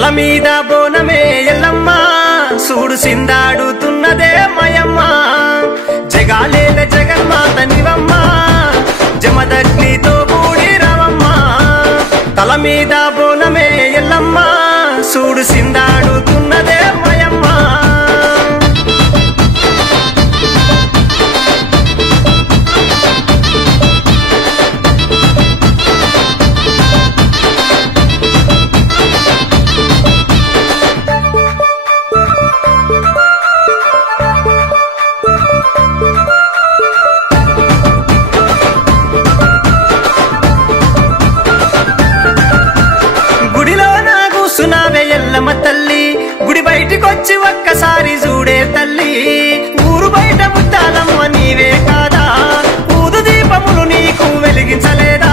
తల మీద బోనమే ఎల్లమ్మ సూడు సిందాడుతున్నదే మయమ్మ జగాలేల జగన్మాత నివమ్మ జమదగ్నితో కూడి రవమ్మ తల మీద బోనమే ఎల్లమ్మ సూడు సిందాడుతున్నదే మయమ్మ ఎల్లమ్మ తల్లి గుడి బయటికొచ్చి ఒక్కసారి చూడే తల్లి ఊరు బయట ముత్తాలమ్మ నీవే కాదా ఊదు దీపములు నీకు వెలిగించలేదా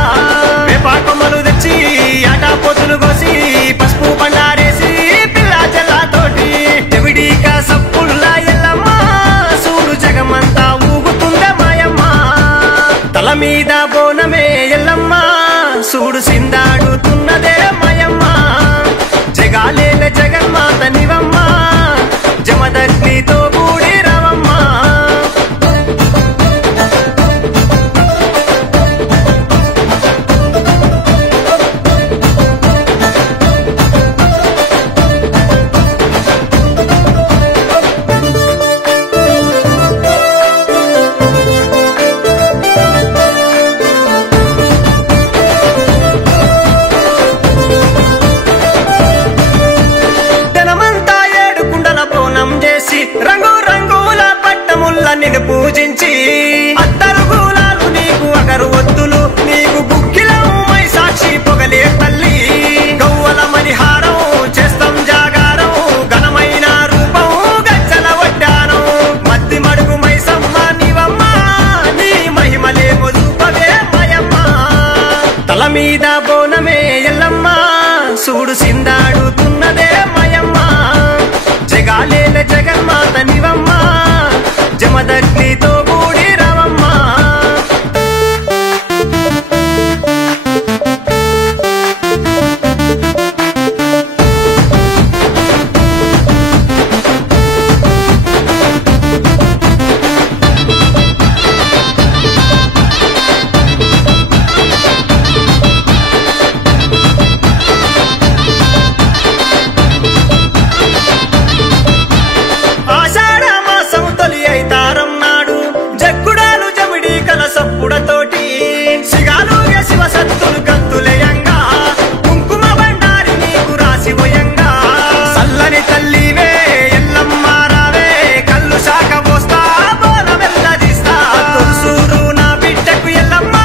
వేపాకొమ్మలు తెచ్చి ఆటా పొతులు కోసి పసుపు బండారేసి పిల్లా చెల్లాతోటి చెవిడీక సప్పుల్లా ఎల్లమ్మ సూడు జగమంతా ఊగుతుందే మాయమ్మ తల మీద బోనమే ఎల్లమ్మ సూడు సిందాడుతున్నదే మాయమ్మ జగాలేల జగన్మాత నివమ్మ జమదగ్నితో కూడి రవమ్మ రంగు రంగుల పట్టముల్ల నిన్ను పూజించి అత్తరు గులాలు నీకు అగరు ఒత్తులు నీకు బుక్కిలం మై సాక్షి పొగలే తల్లి గవ్వల మణిహారం చేస్తాం జాగారం ఘనమైన రూపం గచ్చల వడ్డానం మద్ది మడుగు మైసమ్మ నీవమ్మ నీ మహిమలే మొదూపవే మయమ్మ తల మీద బోనమే ఎల్లమ్మ సూడు సిందాడుతున్నదే మయమ్మ జగాలేల జగన్మాత నివమ్మ జమదగ్నితో కూడి రవమ్మ సప్పుడతోటి సిగాలుగే శివ సత్తులు గంతులేయంగా కుంకుమ బండారి నీకు రాసిపోయంగా సల్లని తల్లివే ఎల్లమ్మ రావే కళ్ళు శాఖ పోస్తా బోనమెల్లదిస్తా తులసూరు నా బిడ్డకు ఎల్లమ్మ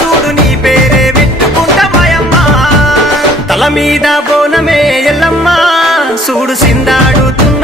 సూడు నీ పేరే పెట్టుకుంటా మాయమ్మ తల మీద బోనమే ఎల్లమ్మ సూడు సిందాడుతున్న